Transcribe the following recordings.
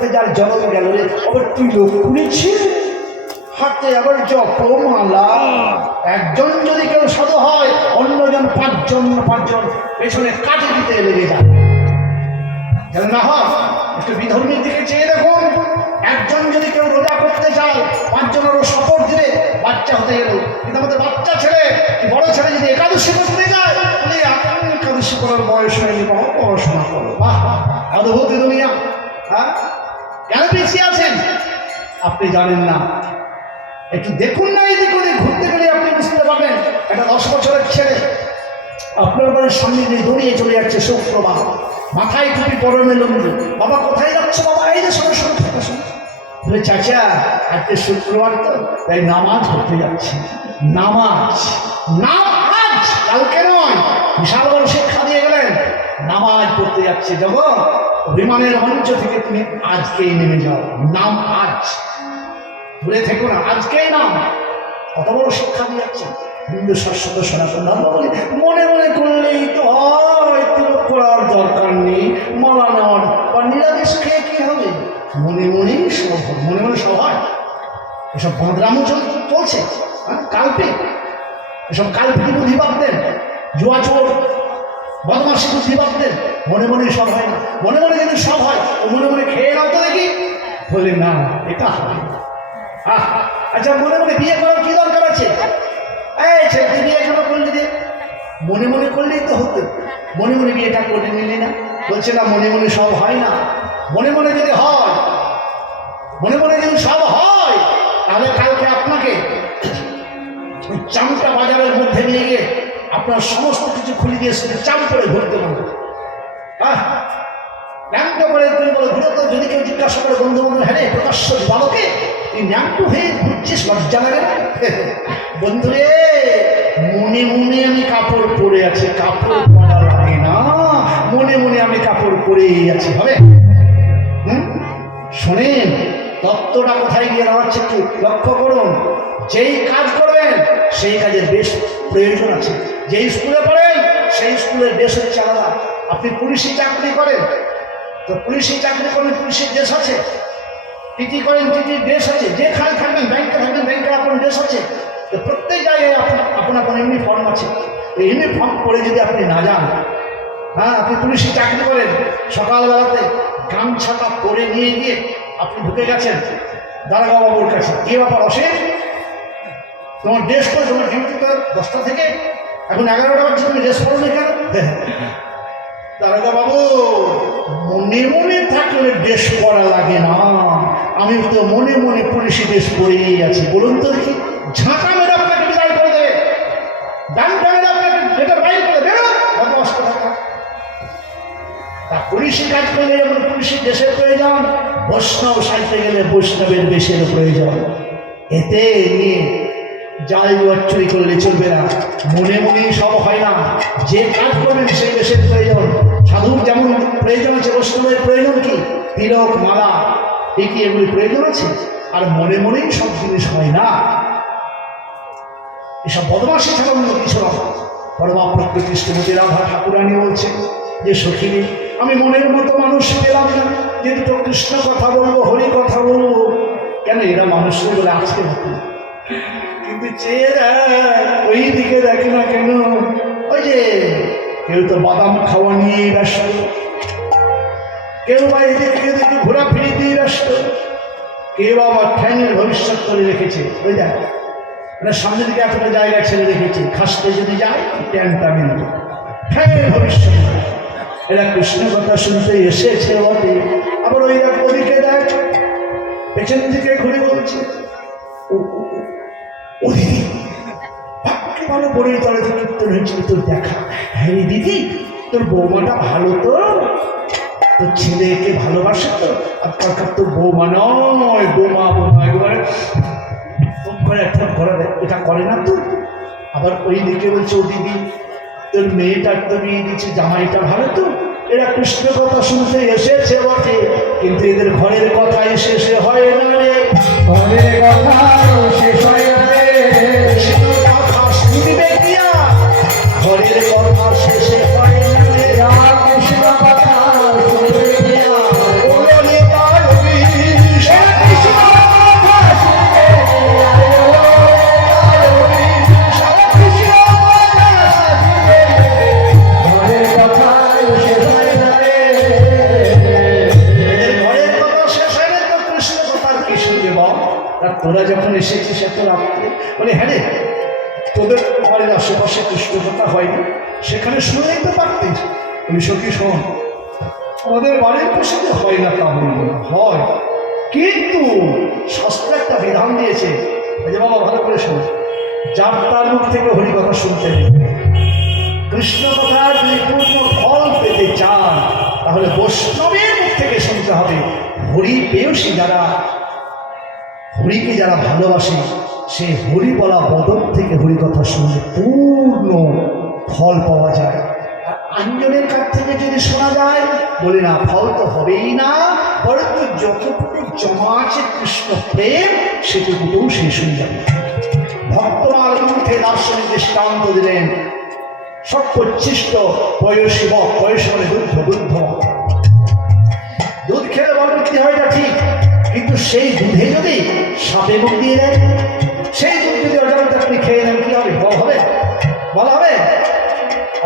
করতে যার জন্ম গেল রে, আবার তুই লোক করেছি হাতে আবার জপমালা। একজন যদি কেউ সাধু হয়, অন্যজন পাঁচজন পেছনে কাটে দিতে লেগে যায়। যেন না হয় একটু বিধর্মীর দিকে চেয়ে দেখুন, একজন যদি কেউ রোজা করতে চায়, পাঁচজনেরও শপথ দিলে বাচ্চা হতে গেল। কিন্তু আমাদের বাচ্চা ছেলে, বড় ছেলে যদি একাদশী করতে যায়, বলে এখন একাদশী করার বয়স হয়নি, বাবা পড়াশোনা করো। বাহ, অদ্ভুত দুনিয়া। হ্যাঁ, কেন পিছিয়ে আছেন আপনি জানেন না। একটু দেখুন না, এদিক ওদিক ঘুরতে গেলে আপনি বুঝতে পারবেন। একটা 10 বছরের ছেলে আপনার বাড়ির সামনে দিয়ে দৌড়িয়ে চলে যাচ্ছে শুক্রবার, মাথায় টুপি, পরনে লুঙ্গি। বাবা কোথায় যাচ্ছ? বাবা এই যে সঙ্গে সঙ্গে বলে, চাচা আজকে শুক্রবার তো, তাই নামাজ পড়তে যাচ্ছি। নামাজ কালকে নয়, বিশাল বড় শিক্ষা দিয়ে গেলেন। নামাজ পড়তে যাচ্ছে যখন, বিমানের মঞ্চ থেকে তুমি আজকেই নেমে যাও। নাম আজ, ভুলে থেকো না, আজকেই নাম। কত বড় শিক্ষা দিয়ে যাচ্ছে হিন্দু শাশ্বত সনাতন ধর্ম বলে। মনে মনে করলেই তো হয়, তিলক করার দরকার নেই, মালা নেওয়ার বা নিরামিষ খেয়ে কি হবে? মনে মনেই সব, মনে মনে সব হয়। এসব বদরামও চলছে, কাল্পিক, এসব কাল্পিক বুদ্ধি ভাবতেন, জুয়া চোর বদমাসি বুদ্ধি ভাবতেন। মনে মনে সব হয় না। মনে মনে যদি সব হয়, ও মনে মনে খেয়ে নাও তো দেখি। বলে না, এটা হয় না। আচ্ছা, মনে মনে বিয়ে করার কি দরকার আছে? এই ছেলে বিয়ে কেন করলি রে? মনে মনে করলেই তো হতো। মনে মনে বিয়েটা করে নিলি না? বলছে না, মনে মনে সব হয় না। মনে মনে যদি হয়, মনে মনে যদি সব হয়, তাহলে কালকে আপনাকে ওই চামটা বাজারের মধ্যে নিয়ে গিয়ে আপনার সমস্ত কিছু খুলে দিয়ে শুধু চাম করে ঘুরতে পারবে। ন্যাংটো করে তুমি বলো ঘুরে তো, যদি কেউ জিজ্ঞাসা করে বন্ধু বন্ধু, হ্যাঁ রে প্রকাশ্য বালকে তুই ন্যাংটো হয়ে ঘুরছিস, লজ্জা লাগে না? বন্ধু রে, মনে মনে আমি কাপড় পরে আছি, কাপড় পরা লাগে না, মনে মনে আমি কাপড় পরেই আছি। হবে? শোনেন, তত্ত্বটা কোথায় গিয়ে দাঁড়াচ্ছে একটু লক্ষ্য করুন। যেই কাজ করবেন সেই কাজের বেশ প্রয়োজন আছে। যেই স্কুলে পড়েন সেই স্কুলের বেশ হচ্ছে আলাদা। আপনি পুলিশি চাকরি করেন তো পুলিশি চাকরি করেন, পুলিশের দেশ আছে। টিটি করেন, টিটির দেশ আছে। যেখানে থাকবেন, ব্যাংকে থাকবেন, ব্যাংকের আপনার দেশ আছে। তো প্রত্যেক জায়গায় আপনার কোনো ইউনিফর্ম আছে। এই ইউনিফর্ম পরে যদি আপনি না যান, আপনি পুলিশি চাকরি করেন, সকালবেলাতে গামছাটা পরে নিয়ে গিয়ে আপনি ঢুকে গেছেন দারোগা বাবুর কাছে। কি ব্যাপার অসীম, তোমার ড্রেস করে, তোমার ডিউটি তো 10টা থেকে এখন 11টা বাজছে, তুমি ড্রেস করো না কেন? দারোগা বাবু, মনে মনে থাকলে ড্রেস করা লাগে না, আমি তো মনে মনে পুলিশি ড্রেস পরেই আছি। বলুন তো দেখি, ঝাঁকা মেরে আপনাকে বিদায় করে দেবে, ডানটা মেরে আপনাকে যেটার বাইরে করে বেরো, বদমাস কথা। তা পুলিশি কাজ করলে যেমন পুলিশি দেশের প্রয়োজন, বৈষ্ণব সাইতে গেলে বৈষ্ণবের বেশের প্রয়োজন। এতে নিয়ে যাই চুরি করলে চলবে না। মনে মনেই সব হয় না। যে কাজ করবেন সেই বেশের প্রয়োজন। সাধুর যেমন প্রয়োজন আছে, বৈষ্ণবের প্রয়োজন কি? তিলক, মালা, টিকি, এগুলি প্রয়োজন আছে। আর মনে মনেই সব জিনিস হয় না। এসব বদমাসি ছাড়া অন্য কিছু না। পরমাপ্রত্য কৃষ্ণমতী রাধা ঠাকুরানী বলছে যে, সখিনী আমি মনের মতো মানুষ পেলাম না, কিন্তু কৃষ্ণ কথা বলবো, হরি কথা বলবো। কেন এরা মানুষ বলে আজকে হতো, কিন্তু চেয়ে ওই দিকে দেখে না কেন? ওই যে কেউ তো বাদাম খাওয়া নিয়ে ব্যস্ত, কেউ বা এদিকে এদিকে ঘোরাফিরি দিয়ে ব্যস্ত, কেউ আবার ঠ্যাঙের ভবিষ্যৎ করে রেখেছে। ওই দেখ, সামনের দিকে এতটা জায়গা ছেড়ে রেখেছে, খাসতে যদি যায় ট্যাংটা মিলবে, ঠ্যাঙের ভবিষ্যৎ। এরা কৃষ্ণ কথা শুনতে এসেছে বটে, আবার ওই দেখ ওদিকে দেখ, পেছন দিকে ঘুরে বলছে, ও দিদি ভাগ্যে ভালো বড়ই তলে থেকে কীর্তন হয়েছিল তোর দেখা। হ্যাঁ দিদি, তোর বৌমাটা ভালো তো, তোর ছেলেকে ভালোবাসে তো। আর দরকার তোর বৌমা নয়, বোমা বোমা একেবারে এটা করে না তো। আবার ওই দিকে বলছে, ও দিদি তোর মেয়েটার তো বিয়ে দিচ্ছে, জামাইটা ভালো তো। এরা কৃষ্ণ কথা শুনতে এসেছে বটে, কিন্তু এদের ঘরের কথা শেষে হয় না রে। ঘরের কথা শেষ হয় না রে, কথা শুনবে কিয়া, ঘরের কথা শেষে হয় না রে। কৃষ্ণ কথা শুনবে কিয়া, বলে তাই তোরা যখন এসেছিস এত রাত্রে, বলে হ্যাঁ রে, তোদের বাড়ির আশেপাশে কৃষ্ণ কথা হয়নি, সেখানে শুনে তো পারতিস। বলি সখী শোন, আমাদের বাড়ির পাশে হয় না তা বলবো না, হয়, কিন্তু শাস্ত্র একটা বিধান দিয়েছে। এই যে বাবা ভালো করে শোন, যার তার মুখ থেকে হরি কথা শুনতে নেই। কৃষ্ণ কথার যদি পূর্ণ ফল পেতে চান তাহলে বৈষ্ণবের মুখ থেকে শুনতে হবে। হরি পেয়সী যারা, হরিকে যারা ভালোবাসে, সে হরি বলা বদল থেকে হরি কথা শুনলে পূর্ণ ফল পাওয়া যায়। আর আঞ্জনের কাছ থেকে যদি শোনা যায়, বলি না ফল তো হবেই না, পরন্তু যতটুকু জমা আছে কৃষ্ণ প্রেম সেটুকুও শেষ হয়ে যাবে। ভক্তমাল গ্রন্থে দার্শনিক দৃষ্টান্ত দিলেন, সর্বোচ্ছিষ্ট বয়সী বয়স মানে বুদ্ধ দুধ খেলে বলবৃদ্ধি হয় না ঠিক, কিন্তু সেই দুধে যদি সাপে মুখ দিয়ে দেয়, সেই দুধ যদি অজান্তে আপনি খেয়ে নেন, কি হবে? বলা হবে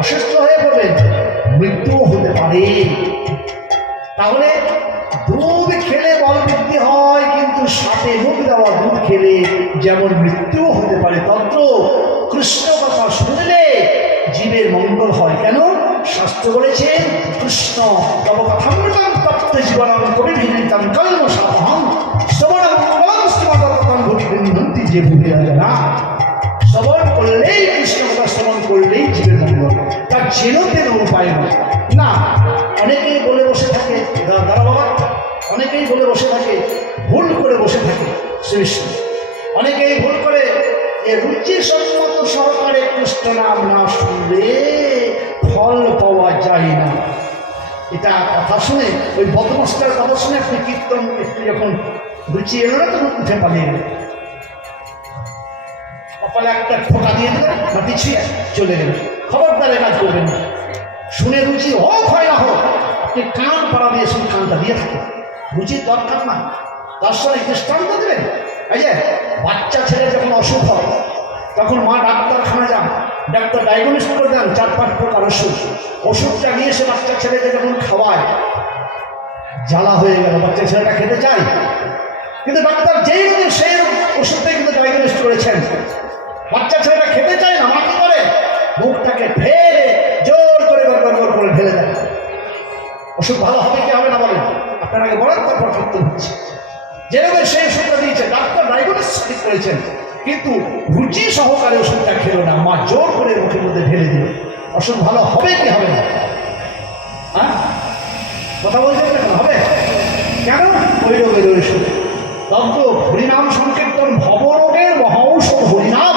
অসুস্থ হয়ে পড়বেন, মৃত্যুও হতে পারে। তাহলে দুধ খেলে বল বৃদ্ধি হয়, কিন্তু সাপে মুখ দেওয়া দুধ খেলে যেমন মৃত্যুও হতে পারে, তন্ত্র কৃষ্ণ কথা শুনলে জীবের মঙ্গল হয়। কেন? শাস্ত্র বলেছেন, কৃষ্ণ তব কথামৃতং তপ্ত জীবনং কবিভিন্নং কল্মষাপহং শ্রবণং মঙ্গলং শ্রীমদত্তং ভূতিবিন্দন্তি যে ভূমিরা যারা। শ্রবণ করলেই, কৃষ্ণ কথা শ্রবণ করলেই জীবের মঙ্গল, তার যেন তেন উপায় না। অনেকেই বলে বসে থাকে, দাদা বাবা, অনেকেই বলে বসে থাকে, ভুল করে বসে থাকে শ্রেষ্ঠ। অনেকেই ভুল করে রুচি সম্মত সহকারে কৃষ্ণ নাম না শুনলে ফল পাওয়া যায় না। এটা কথা শুনে, ওই বদমাস্টার কথা শুনে আপনি কীর্তন একটু যখন রুচি এলো না, তখন উঠে পালিয়ে গেল, কপালে একটা ফোঁটা দিয়ে দিলেন বা পিছিয়ে চলে গেল। খবরদারে কাজ করবেন না। শুনে রুচি হোক হয় না হোক, আপনি কান পাড়া দিয়ে শুনে কানটা দিয়ে থাকেন, রুচির দরকার না। দর্শনে দৃষ্টান্ত দেবেন। এই যে বাচ্চা ছেলে যখন অসুখ হয়, তখন মা ডাক্তারখানা যান, ডাক্তার ডায়াগনোস করে দেন 4-5 প্রকার ওষুধ। ওষুধটা নিয়ে এসে বাচ্চা ছেলেকে যখন খাওয়ায়, জ্বালা হয়ে গেল, বাচ্চা ছেলেটা খেতে চায়, কিন্তু ডাক্তার যেই রোগে সেই ওষুধটাই কিন্তু ডায়াগনোস করেছেন, বাচ্চা ছেলেটা খেতে চায় না, মা কি করে? মুখটাকে ফেলে জোর করে গড় করে ঢেলে দেয়। ওষুধ ভালো হবে কি হবে না বলেন? আপনার আগে বলেন, তারপর করতে হচ্ছে। যেভাবে সেই ওষুধটা দিয়েছে, ডাক্তার ডায়াগনোস করেছেন, কিন্তু রুচি সহকারে ওষুধটা খেলো না, মা জোর করে মুখের মধ্যে ঢেলে দিল। ওষুধ ভালো হবে কি হবে না? হ্যাঁ, কথা বলছেন না? হবে কেন? ওই রোগের ওষুধ। তন্ত্র হরিনাম সংকীর্তন ভবরোগের মহাঔষধ হরিনাম।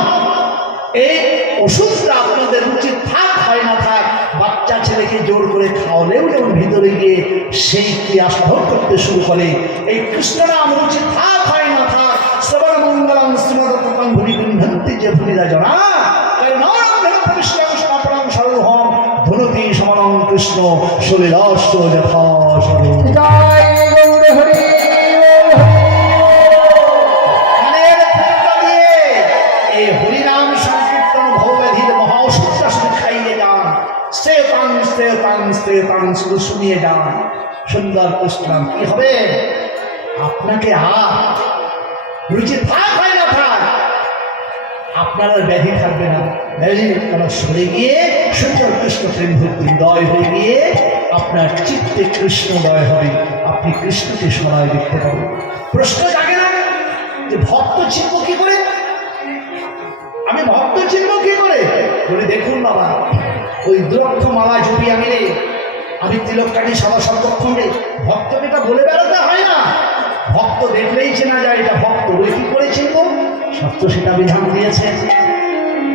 এই ওষুধটা আপনাদের রুচি থাক হয় না থাক, বাচ্চা ছেলেকে জোর করে খাওয়ালেও যেমন ভিতরে গিয়ে সেই ক্রিয়া সাধন করতে শুরু করে। এই কৃষ্ণ নাম রুচি থাক হয় না থাক, শ্রবণ মঙ্গলং শ্রীমদত্তং ভূতিবিন্দন্তি যে ভূমিরা যারা, তাই নরম সর্বহম ধনুতি সমানং কৃষ্ণ সলিলাস্য যথা সরল। শুধু শুনিয়ে যান, সুন্দর পুষ্টিমান কি হবে? আপনাকে আর রুচি থাক হয় না থাক, আপনার ব্যাধি থাকবে না। ব্যাধি সরে গিয়ে সুন্দর কৃষ্ণ প্রেম ভক্তি দয় হয়ে গিয়ে আপনার চিত্তে কৃষ্ণদয় হবে, আপনি কৃষ্ণকে সরায় দেখতে পাবেন। প্রশ্ন জাগে না যে ভক্ত চিনব কি করে? আমি ভক্ত চিনব কি করে? বলে দেখুন বাবা, ওই দ্রক্ষ মালা জুপিয়া মিলে আমি তিলক কাটি সাদা সর্বক্ষণে, ভক্তকে এটা বলে বেড়াতে হয় না। ভক্ত দেখলেই চেনা যায় এটা ভক্ত। ওই কি করে চিনব? শাস্ত্র সেটা বিধান দিয়েছে।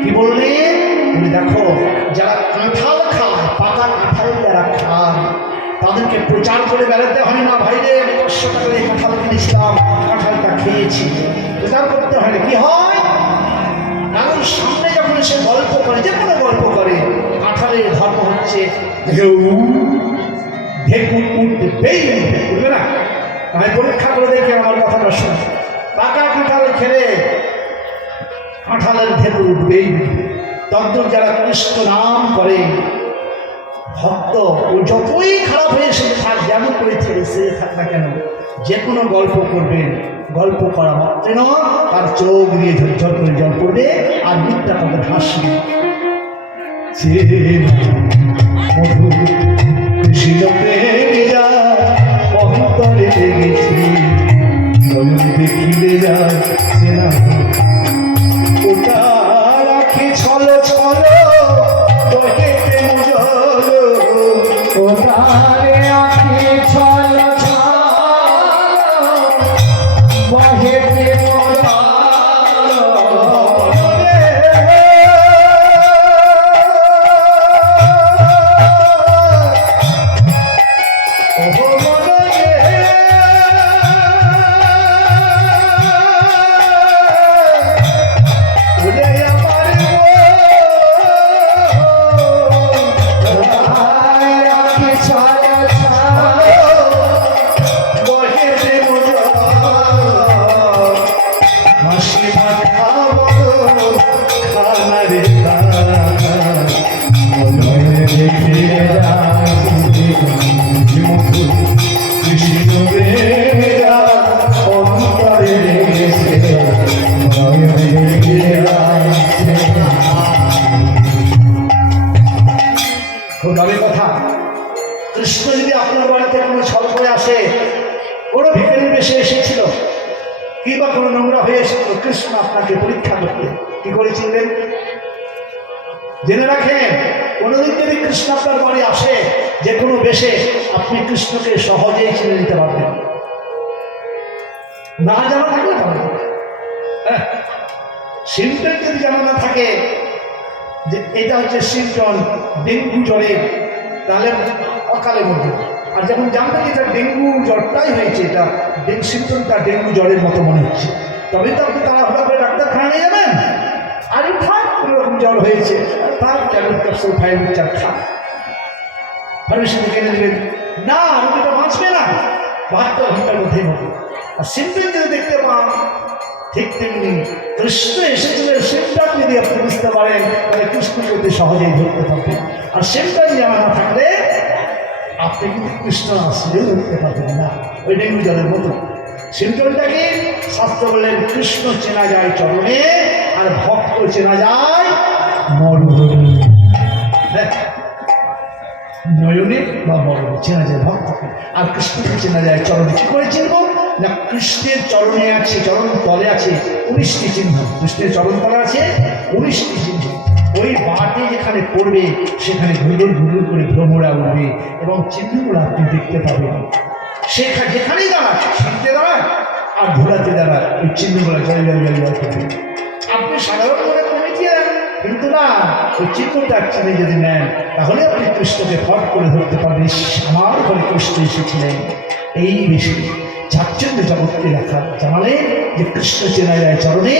কি বললেন? তুমি দেখো, যারা কাঁঠাল খায়, পাকা কাঁঠাল যারা খায়, তাদেরকে প্রচার করে বেড়াতে হয় না, ভাইরে আমি 500 টাকা এই কাঁঠাল কিনেছিলাম, কাঁঠালটা খেয়েছি। প্রচার করতে হয় না। কি হয়? কারণ সামনে যখন সে গল্প করে, যে কোনো গল্প করে, কাঁঠালের ধর্ম হচ্ছে ঢেউ ঢেকু উঠবে না। আমি পরীক্ষা করে দেখি, আমার কথাটা শুনে, পাকা কাঁঠাল খেলে কাঁঠালের ঢেকু উঠবেই। তন্ত্র যারা কৃষ্ণ নাম করে, ভক্ত ও যতই খারাপ হয়ে সে থাক, যেমন করে ছেড়ে সে থাক না কেন, যে কোনো গল্প করবেন, গল্প করা মাত্র নয়, তার চোখ দিয়ে ঝরঝর করে জল পড়বে আর মুখটা তাদের হাসবে। মধু কৃষ্ণ প্রেমে যা অন্তরে লেগেছি, দেখিলে যায় সেনা ওটা রাখি ছল ছল বহে প্রেম জল, ওটা রাখি ছল ছল বহে প্রেম জল। কৃষ্ণ যদি আপনার বাড়িতে কোনো ছল করে আসে, কোনো ভিখারির বেশে এসেছিল কিংবা কোনো নোংরা হয়ে এসেছিল, কৃষ্ণ আপনাকে পরীক্ষা করতে কি করে চিনবেন? জেনে রাখেন, কোনোদিন যদি কৃষ্ণ আপনার বাড়ি আসে যে কোনো বেশে, আপনি কৃষ্ণকে সহজেই চিনে নিতে পারবেন। না জানা থাকলে পারবেন। সিমটন যদি জানা না থাকে যে এটা হচ্ছে সিমটন ডেঙ্গু জ্বরের, তাহলে অকালে মরবে। আর যখন জানবেন এটা ডেঙ্গু জ্বরটাই হয়েছে, এটা সিমটনটা ডেঙ্গু জ্বরের মতো মনে হচ্ছে, তবে তো আপনি তাড়াহুড়া করে ডাক্তারখানা নিয়ে যাবেন। আর থাক কোনো রকম জ্বর হয়েছে, তার ট্যাবলেট ক্যাপসুল ফাইলের চার খান, ফার্মেসি থেকে এনে দেবেন। না, রোগীটা বাঁচবে না, 72 ঘন্টার মধ্যেই হবে। আর সিমটন যদি দেখতে পান, ঠিক তেমনি কৃষ্ণ এসেছিলেন সিমটন যদি আপনি বুঝতে পারেন, তাহলে কৃষ্ণকে অতি সহজেই ধরতে পারবেন। আর সিমটন জানা না থাকলে আপনি কিন্তু কৃষ্ণ আসলেও ধরতে পারবেন না, ওই ডেঙ্গু জ্বরের মতো। সিমটনটাকে শাস্ত্র বললেন কৃষ্ণ চেনা যায় চরণে, আর ভক্ত চেনা যায় মরণে। নয়নে বা মরণে চেনা যায় ভক্তকে, আর কৃষ্ণকে চেনা যায় চরণে। কি করে চিনব না? কৃষ্ণের চরণে আছে, চরণ তলে আছে 19টি চিহ্ন। কৃষ্ণের চরণ তলে আছে 19টি চিহ্ন। ওই বাটি যেখানে পড়বে সেখানে ঘুরঘুর ঘুরঘুর করে ভ্রমরা উঠবে এবং চিহ্নগুলো আপনি দেখতে পাবেন। সেখানে যেখানেই দাঁড়ায়, শিখতে দাঁড়ায় আর ঘোরাতে দাঁড়ায়, ওই চিহ্নগুলো জল জল জল জল করবে। আপনি সাধারণ করে কমিটি দেন, কিন্তু না, ওই চিহ্নটা চিনে যদি নেন, তাহলে আপনি কৃষ্ণকে ফট করে ধরতে পারবেন। আমার ঘরে কৃষ্ণ এসেছিলেন এই বেশি, যার জন্য জগৎকে দেখা জানালে যে কৃষ্ণ চেনা যায় চরণে,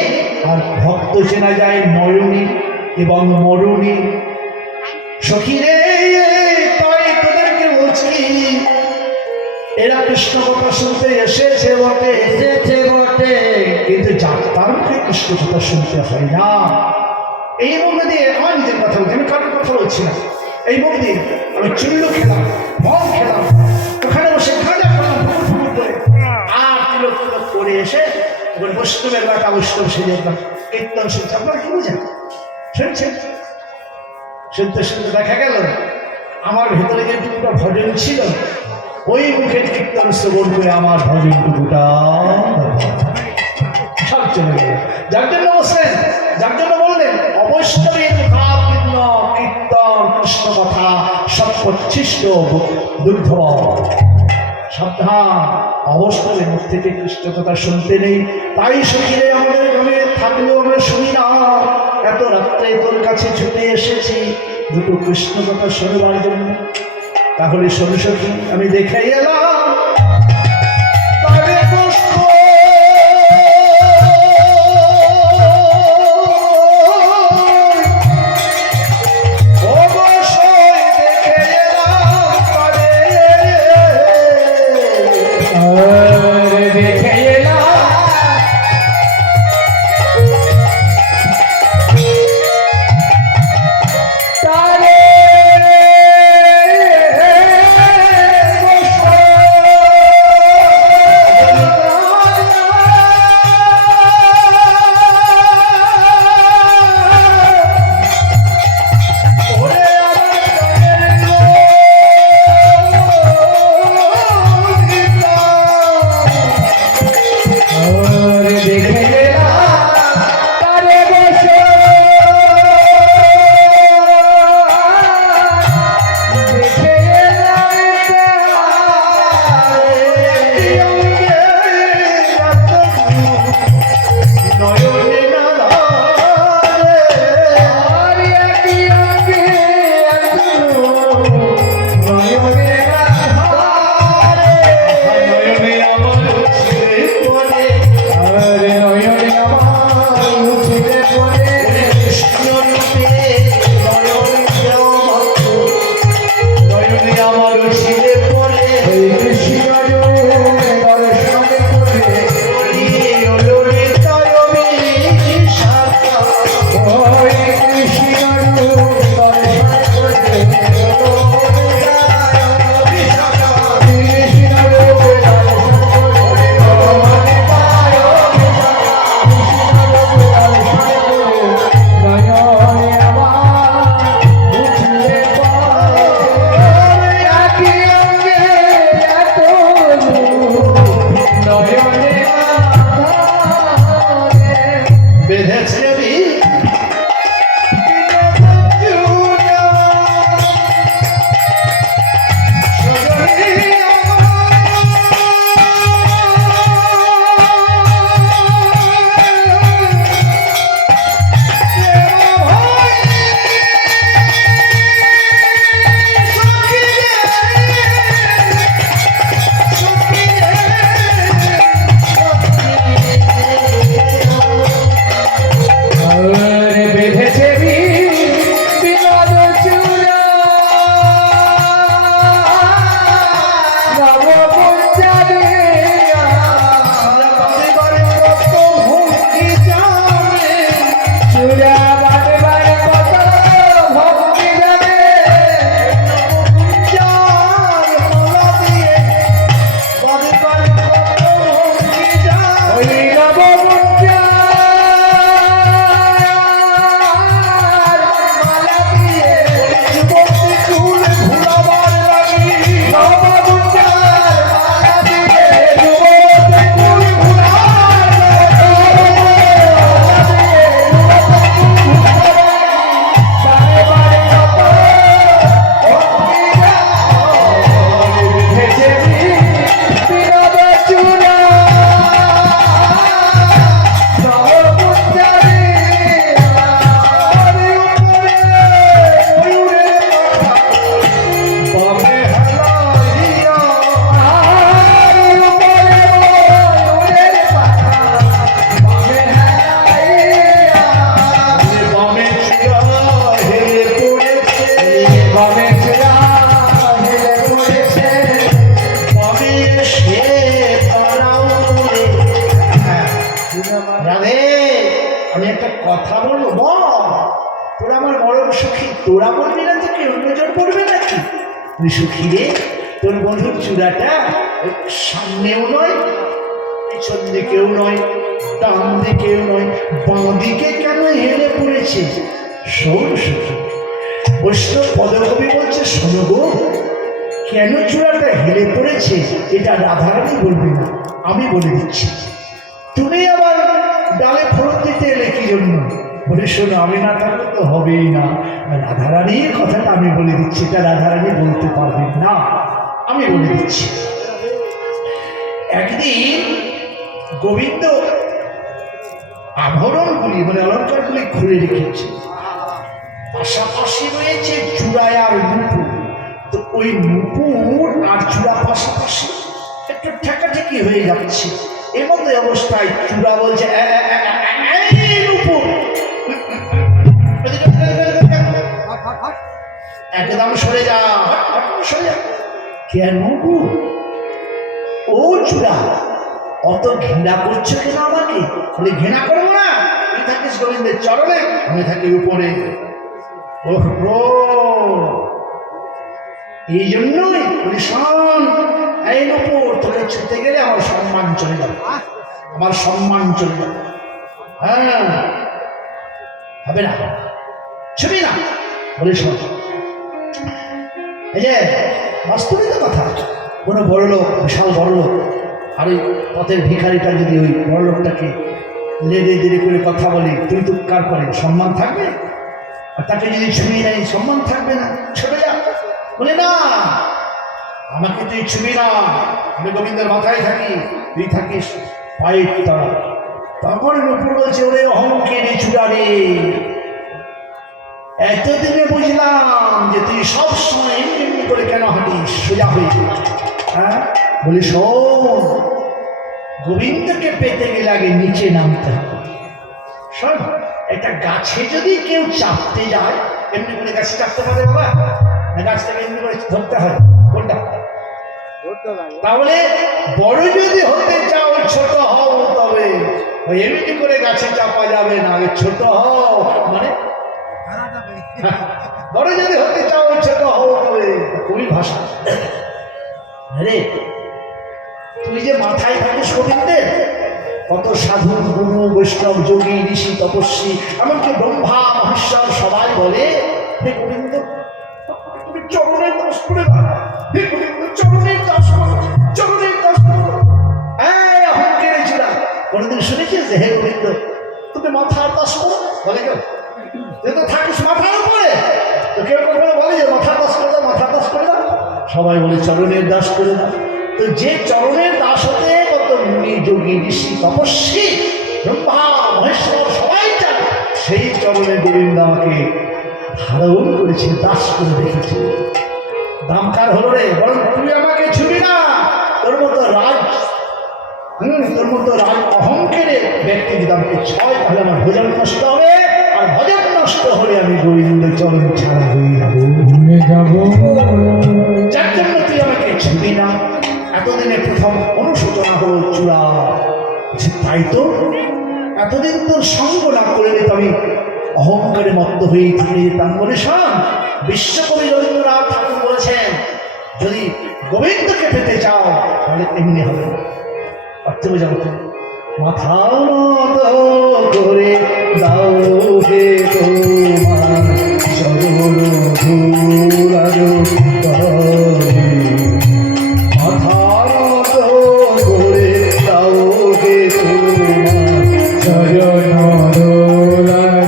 আর ভক্ত চেনা যায় নয়নে এবং মরণে। সখীরে, তাই তোদেরকে বলছি, এরা কৃষ্ণ কথা শুনতে এসেছে বটে, কিন্তু যাত্রার মুখে কৃষ্ণ কথা শুনতে হয় না। এই মুখ দিয়ে আমার নিজের কথা বলছি, আমি কারোর কথা বলছি না। এই মুখ দিয়ে আমি চুল্লু খেলাম, মদ খেলাম, ওখানে বসে খাজা খেলাম ফুকুর করে, আর তিলক তিলক করে এসে ওখানে বৈষ্ণবের বাটা বৈষ্ণব সেজে একদম কীর্তন শুনছে। আপনারা কি বুঝেন? শুনছেন? শুনতে শুনতে দেখা গেল আমার ভেতরে যে টুকুটা ভজন ছিল, ওই মুখের কীর্তন শ্রবণ করে আমার ভজন টুকুটা সব চলে গেল। যার জন্য বসলেন, যার জন্য বললেন অবৈষ্ণবের মুখাকীর্ণ কীর্তন কৃষ্ণ কথা সর্বোচ্ছিষ্ট দুর্ধব। সাবধান, অবৈষ্ণবের মুখ থেকে কৃষ্ণ কথা শুনতে নেই। তাই সখীরে, আমাদের গ্রামে থাকলেও আমরা শুনি না, এত রাত্রে তোর কাছে ছুটে এসেছি দুটো কৃষ্ণ কথা শোনবার জন্য। তাহলে শোনো সখী, আমি দেখে এলাম কথা বলবো বল, তোরা আমার বড় সুখী, তোরা বলবি না তো কি অন্যজন বলবে নাকি? সুখী রে, তোর বন্ধুর চূড়াটা সামনেও নয়, পিছন দিকেও নয়, ডান দিকেও নয়, বাঁ দিকে কেন হেলে পড়েছে? শোন সুখী, বৈষ্ণব পদকবি বলছে, শোনো গো, কেন চূড়াটা হেলে পড়েছে এটা রাধারানী বলবি না, আমি বলে দিচ্ছি। তুমি আবার ডালে ফোড়ন দিতে এলে কি জন্য? বলে শোনো, আমি না থাকলে তো হবেই না, রাধারানীর কথাটা আমি বলে দিচ্ছি, এটা রাধারানী বলতে পারবেন না, আমি বলে দিচ্ছি। একদিন গোবিন্দ আভরণগুলি মানে অলঙ্কারগুলি খুলে রেখেছে, পাশাপাশি রয়েছে চূড়ায় আর নুপুর। তো ওই নুপুর আর চূড়া পাশাপাশি একটু ঠেকাঠেকি হয়ে যাচ্ছে। এর মধ্যে অবস্থায় চূড়া বলছে, এই নুপুর একদম সরে যা, সরে যা। কেন গো? ও চূড়া, অত ঘৃণা করছো কেন আমাকে? বলে ঘৃণা করবো না, তুই থাকিস গোবিন্দের চরণে, আমি থাকি উপরে। এই জন্যই বলি, শোন এই নুপুর, তোকে ছুটে গেলে আমার সম্মান চলে যাবে, আমার সম্মান চলে যাবে। হ্যাঁ, হবে না, ছবি না। বলি শোন, এই যে বাস্তবিক কথা, কোনো বড় লোক, বিশাল বড় লোক, আর ওই পথের ভিখারিটা যদি ওই বড় লোকটাকে লেড়ে দেড়ে করে কথা বলে, তুই তুৎকার করে, সম্মান থাকবে? আর তাকে যদি ছুঁয়ে নেয়, সম্মান থাকবে না, ছুটে যা। বলে না, আমাকে তুই ছুবি না, আমি গোবিন্দের মাথায় থাকি, তুই থাকিস পায়ের তলা। তখন নুপুর বলছে, ওরে অহংকারী চূড়া রে, এতদিনে বুঝলাম যে তুই সবসময় এমনি করে কেন হাঁটিস সোজা হয়ে। হ্যাঁ, বলি শোন, গোবিন্দকে পেতে গেলে আগে নিচে নামতে হবে। শোন, একটা গাছে যদি কেউ চাপতে যায়, এমনি করে গাছে চাপতে পারে বাবা? না, গাছ থেকে এমনি করে ধরতে হয়, কোনটা? তাহলে বড় যদি হতে চাও, ছোট হও, তবে এমনি করে গাছে চাপা যাবে না, আগে ছোট হও। মানে বড় যদি হতে চাও, ছোট হও, তবে কবি ভাষা। আরে তুই যে মাথায় থাকিস গোবিন্দের, কত সাধু গুরু বৈষ্ণব যোগী ঋষি তপস্বী এমনকি ব্রহ্মা মহেশ্বর সবাই বলে, হে গোবিন্দ তুমি চরণের দাস করে দাও, হে গোবিন্দ চরণের দাস করো, চরণের দাস করো। এই অহংকারে চূড়া, কোনদিন শুনেছিস যে হে গোবিন্দ তুমি মাথার দাস করো? বলে কেউ? তুই তো থাকিস মাথার উপরে, তো কেউ কখনো বলে যে মাথার দাস করে দাও, মাথার দাস করে দাও? সবাই বলে চরণের দাস করে দাও। তো যে চরণের দাস হতে কত মুনি যোগী ঋষি তপস্বী ব্রহ্মা মহেশ্বর সবাই চান, সেই চরণে গোবিন্দ আমাকে ধারণ করেছে, দাস করে রেখেছে। দামকার হলো রে, বরং তুই আমাকে ছুবি না, তোর মতো রাজ অহংকারে ব্যক্তি যদি আমাকে ছয়, তাহলে আমার ভোজন নষ্ট হবে, আর ভোজন নষ্ট হলে আমি গোবিন্দ চরণ ছাড়া হয়ে যাবো। যার জন্য তুই আমাকে ছুবি না। এতদিনে প্রথম অনুশোচনা হলো চূড়া। তাই তো এতদিন তোর সঙ্গ না করলে তো আমি অহংকারে মত্ত হয়ে থেকে যেতাম। বলে শোন, বিশ্বকবি রবীন্দ্রনাথ ঠাকুর বলেছেন, যদি গোবিন্দকে পেতে চাও তাহলে এমনি হবে। অর্থ বোঝাবো তো, মাথা নত করে দাও হে তোমার চরণ ধুলার তলে, মাথা নত করে দাও হে তোমার চরণ ধুলার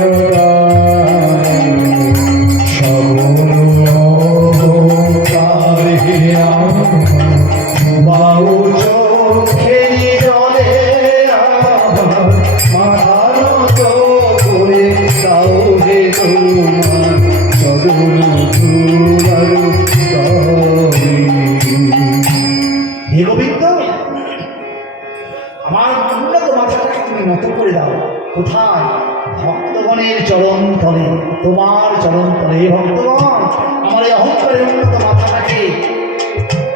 বাউ চোখের জলে আমার মাথার তো করে দাও হে তোমার চরণ ধুলার তলে। হে গোবিন্দ, আমার উন্নত মাথাটাকে তুমি নত করে দাও। কোথায়? ভক্তগণের চরণ তলে, তোমার চরণ তলে। ভক্তগণ, আমার এই অহংকারের উন্নত মাথাটাকে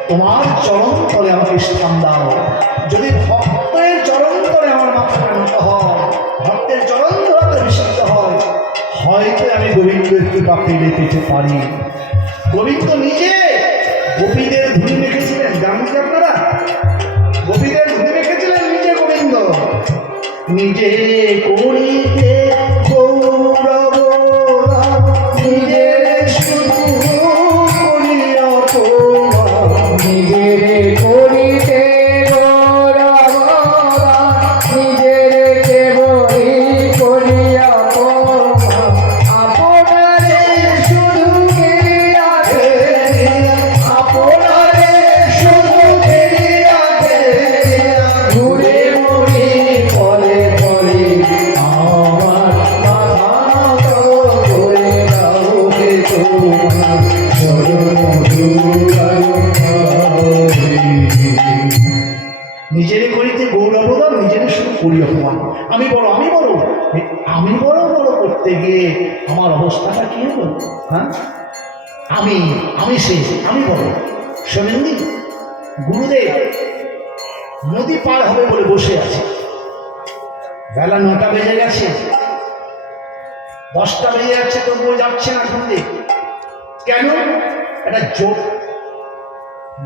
তোমার চরণ তলে আমাকে স্থান দাও। যদি ভক্তের চরণ তলে আমার মাথাটা নত হয়, ভক্তের চরণ ধরাতে বিশুদ্ধ পেলে পেতে পারি। গোবিন্দ নিজে গোপীদের ধুলি মেখেছিলেন, জানেন কি আপনারা? গোপীদের ধুলি মেখেছিলেন নিজে গোবিন্দ। নিজে করিতে গৌরব নিজের শুধু করিয়া নিজের করিতে গৌরব নিজের কেবলই করিয়া আপনারে শুধু গিরিয়াছে আপনারে শুধু ফিরিয়াছে ঘুরে মুড়ি পরে পরে আমার মাথা নত করে দাও হে তোমার নিজেরে করিতে গৌরবদান নিজের শুধু করি অপমান। আমি বড় আমি বড় করতে গিয়ে আমার অবস্থাটা কি হলো? হ্যাঁ, আমি শেষ, আমি বড়। শোনেননি, গুরুদেব নদী পার হবে বলে বসে আছে। বেলা 9টা বেজে গেছে, 10টা বেজে যাচ্ছে, তবুও যাচ্ছে না গুরুদেব। কেন? একটা যোগ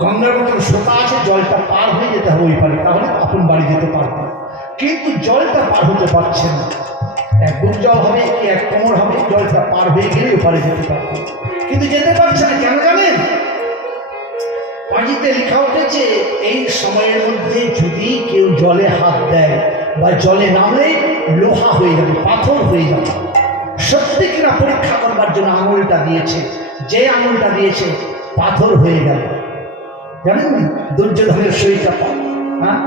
গঙ্গার মতন সোতা আছে, জলটা পার হয়ে যেতে হবে ওই পারে, তাহলে আপন বাড়ি যেতে পারবে। কিন্তু জলটা পার হতে পারছে না। এক বুক জল হবে কি এক কোমর হবে, জলটা পার হয়ে গেলে ওপারে যেতে পারবে, কিন্তু যেতে পারছে না। কেন জানেন? পাঁজিতে লেখা উঠেছে এই সময়ের মধ্যে যদি কেউ জলে হাত দেয় বা জলে নামলে লোহা হয়ে যাবে, পাথর হয়ে যাবে। সত্যি কিনা পরীক্ষা করবার জন্য আঙুলটা দিয়েছে, যে আঙুলটা দিয়েছে পাথর হয়ে গেল। জানেন না, দুর্যোধনের শরীরটা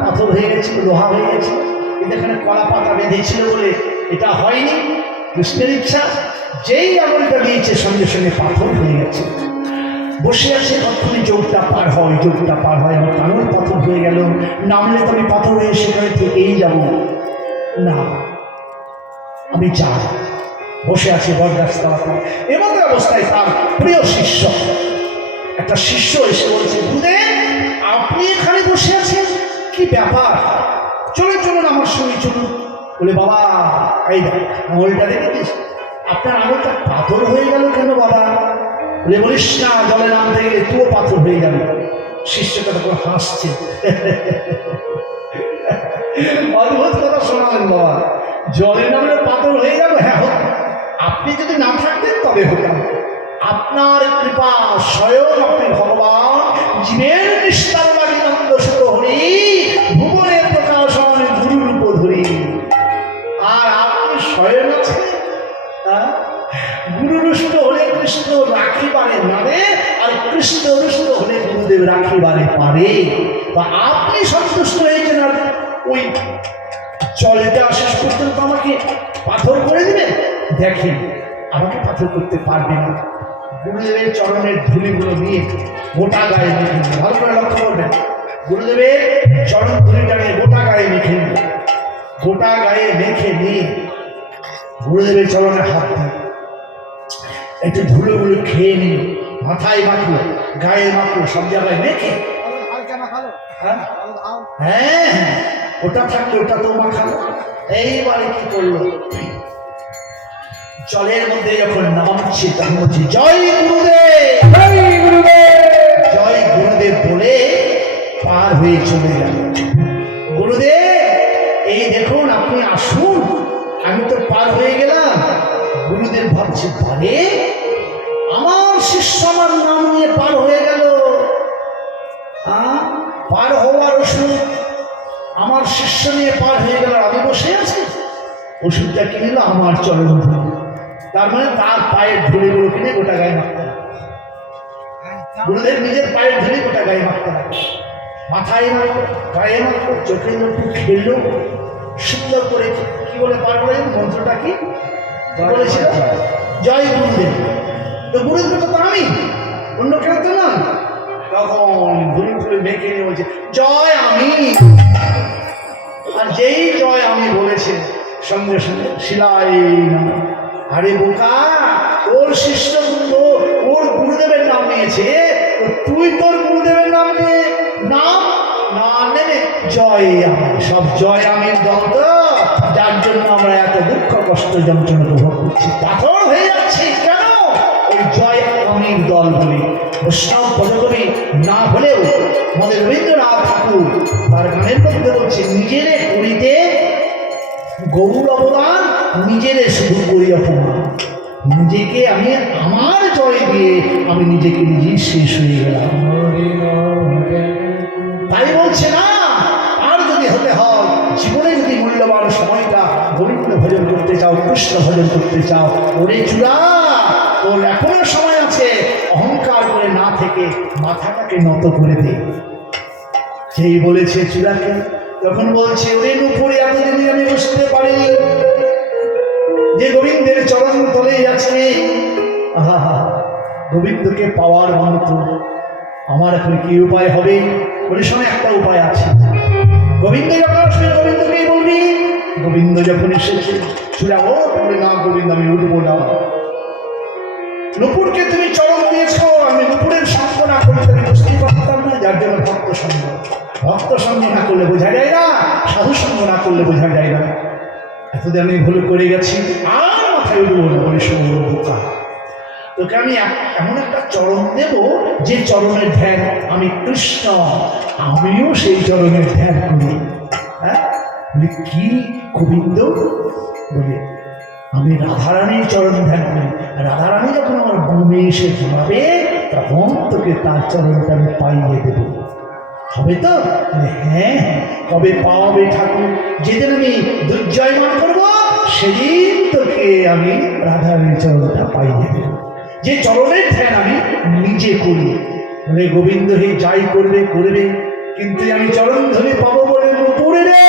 পাথর হয়ে গেছে, লোহা হয়ে গেছে। কিন্তু এখানে কলা পাতা বেঁধেছিল বলে এটা হয়নি। কৃষ্ণের ইচ্ছা, যেই আঙুলটা দিয়েছে সঙ্গে সঙ্গে পাথর হয়ে গেছে। বসে আছে, কখনই যোগটা পার হয়, যোগটা পার হয়, আমার আঙুল পাথর হয়ে গেল, নামলে তো আমি পাথর হয়ে সেখানে থেকেই যাব না, আমি যাই। বসে আছে বরগাছতলাতে। এমন অবস্থায় তার প্রিয় শিষ্য, একটা শিষ্য এসে বলছে, গুরুদেব আপনি এখানে বসে আছেন, কি ব্যাপার? চলুন চলুন আমার সঙ্গে চলুন। বলে, বাবা এই দেখ আঙুলটা দেখেছিস, আপনার আঙুলটা পাথর হয়ে গেল কেন বাবা? বলে, বলিস না, জলে নামতে গেলে তুও পাথর হয়ে যাবে। শিষ্যটা তখন হাসছে। অদ্ভুত কথা শোনালেন বাবা, জলে নামলে পাথর হয়ে যাবে? হ্যাঁ, আপনি যদি না থাকতেন তবে হতাম। আপনার কৃপা স্বয়ং আপনি ভগবান জীবের নিষ্ঠার লাগি নন্দ সুত হরি ভুবনের প্রকাশন গুরুরূপ ধরি। আর আপনি স্বয়ং আছেন। গুরু রুষ্ট হলে কৃষ্ণ রাখিবারে মানে, আর কৃষ্ণ রুষ্ট হলে গুরুদেব রাখিবারে পারে। বা আপনি সন্তুষ্ট হয়েছেন, আর ওই জলটা শেষ পর্যন্ত আমাকে পাথর করে দিবেন? দেখেন, আমাকে পাথর করতে পারবে না। গুরুদেবের চরণের ধুলিগুলো নিয়ে গোটা গায়ে মেখে নিল। ভালো করে লক্ষ্য করবেন, গুরুদেবের চরণ ধুলিটা নিয়ে গোটা গায়ে মেখে নিল। গোটা গায়ে মেখে নিয়ে গুরুদেবের চরণে হাত দিয়ে একটু ধুলোগুলো খেয়ে নিল, মাথায় মাখলো, গায়ে মাখলো, সব জায়গায় মেখে। হ্যাঁ, ওটা থাকলে ওটা তো মাখালো। এইবারে কি করলো? জলের মধ্যে যখন নামছে তখন হচ্ছে জয় গুরুদেব, জয় গুরুদেব, জয় গুরুদেব বলে পার হয়ে চলে গেল। গুরুদেব এই দেখুন আপনি আসুন, আমি তো পার হয়ে গেলাম। গুরুদেব ভাবছে, পারে আমার শিষ্য আমার নাম নিয়ে পার হয়ে গেল। পার হওয়ার ওষুধ আমার শিষ্য নিয়ে পার হয়ে গেল, আমি বসে আছি। ওষুধটা কিনে নিল আমার চরণ ধুলি। তার মানে তার পায়ের ধুলিগুলো কিনে গোটা গায়ে মাখতে লাগে। গুরুদেব নিজের পায়ের ধুলি গোটা গায়ে মাখতে লাগে, মাথায় মাখলো, গায়ে মাখলো, চোখে একটু খেললো সুন্দর করে। কি বলে পার করে? মন্ত্রটা কি বলেছিল? জয় গুরুদেব। তো গুরুদেব তো আমি, অন্য কেউ তো না। তখন ধুলি ধুলি মেখে নিয়ে বলছে, জয় আমি। আর যেই জয় আমি বলেছে সঙ্গে সঙ্গে শিলাই নাম। আরে বোকা, ওর শিষ্য ওর গুরুদেবের নাম নিয়েছে, তুই তোর গুরুদেবের নাম নিয়ে নাম না নেবে জয় আমি। সব জয় আমির দ্বন্দ্ব, যার জন্য আমরা এত দুঃখ কষ্ট যন্ত্রণা অনুভব করছি, পাথর হয়ে যাচ্ছি। কেন? জয় আমির দল বলি। বৈষ্ণব পদকবি না হলেও আমাদের রবীন্দ্রনাথ ঠাকুর তার গানের মধ্যে বলছে, নিজেরে করিতে গৌর অবদান, নিজেরে শুধু করি অপমান। নিজেকে আমি আমার জয় দিয়ে আমি নিজেকে নিজেই শেষ হয়ে গেলাম। তাই বলছে না, আর যদি হতে হয় জীবনে যদি মূল্যবান সময়টা গোবিন্দ ভজন করতে চাও, কৃষ্ণ ভজন করতে চাও, ওরে চূড়া তোর এখনো সময় আছে। অহংকার করে না থেকে মাথাটাকে নত করে দে। যেই বলেছে চূড়াকে, তখন বলছে, ওরে নুপুরে এতদিন আমি বুঝতে পারিনি যে গোবিন্দের চরণ তলে আছে। আহা, গোবিন্দকে পাওয়ার মন্ত্র আমার এখন কি উপায় হবে? বলে শোনে, একটা উপায় আছে। গোবিন্দ যখন আসবে গোবিন্দকেই বলবি। গোবিন্দ যখন এসেছে, চূড়া ও বলে, না গোবিন্দ আমি উঠবো না। নুপুরকে তুমি চরণ দিয়েছ, আমি নুপুরের সঙ্গ না করলে আমি বুঝতেই পারতাম না। যার জন্য ভক্ত সঙ্গ, ভক্ত সঙ্গ না করলে বোঝা যায় না, সাধু সঙ্গ না করলে বোঝা যায় না। এতদিন আমি ভুল করে গেছি, আর মাথায় উঠবো না। বলে শোনো বোকা, তোকে আমি এমন একটা চরণ দেব যে চরণের ধ্যান আমি কৃষ্ণ, আমিও সেই চরণের ধ্যান করি। হ্যাঁ, বলে কি গোবিন্দ? বলে আমি রাধারানীর চরণ ধ্যান করি। রাধারানী যখন আমার বনে এসে দাঁড়াবে, তখন তোকে তার চরণটা আমি পাইয়ে দেব। হবে তো? হ্যাঁ। কবে পাওয়াবে ঠাকুর? যেদিন আমি দুর্জয়মান করবো, সেদিন তোকে আমি রাধারানীর চরণটা পাইয়ে দেব, যে চরণের ধ্যান আমি নিজে করি। বলে গোবিন্দ হে যাই করবে করবে, কিন্তু আমি চরণ ধরে পাবো বলে নুপুরে রে,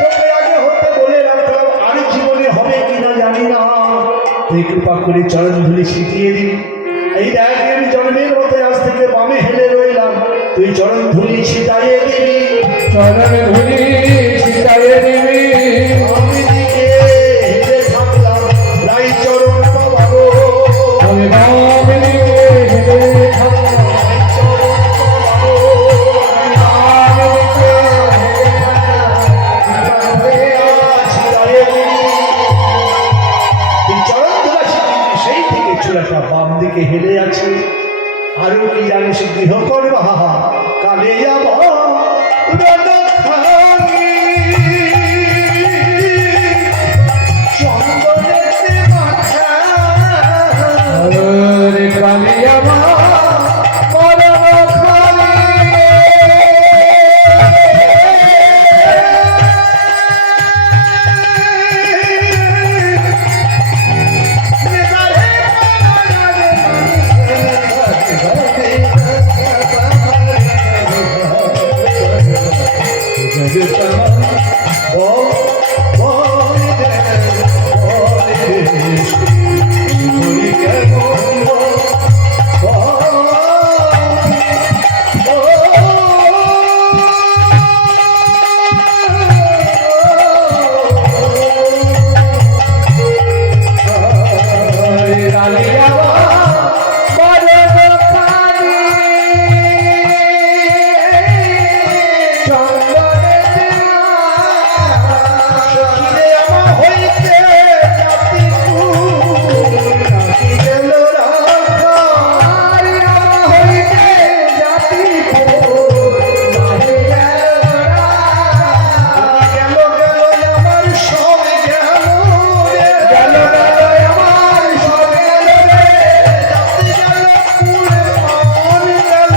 তোকে আগে হতে বলে রাখলাম, আর জীবনে হবে কিনা জানি না। তুই কৃপা করে চরণ ধুলি ছিটিয়ে দিবি। এই দেখ, আমি জন্মের মতো আজ থেকে বামে হেলে রইলাম, তুই চরণ ধুলি ছিটাইয়ে দিবি। চরণ ধুলি ছিটাইয়ে দিবি। আমি দিকে হেলে থাকলাম, রাই চরণ পাবো। আমি বামে দিকে হেলে থাকলাম, রাই চরণ পাবো। আমি বামে দিকে হেলে থাকলাম। সেই থেকে চূড়াটা বাম দিকে হেলে আছে। আরো কি জানিস গৃহ করবা কালে যাব চন্দনেতে মাথা। রে কালিয়া মা পরম কালী, কালিয়া মা পরম কালী, চন্দনেতে সখিরে আমার হইতে জাতি কুল, নাকি গেল রাখা। মারিয়া হইতে জাতি ফুল, নাহি গেল গেল গেল আমার সব গেল রে। গেল গেল আমার সব গেল রে। জাতি গেল কুল, মন গেল,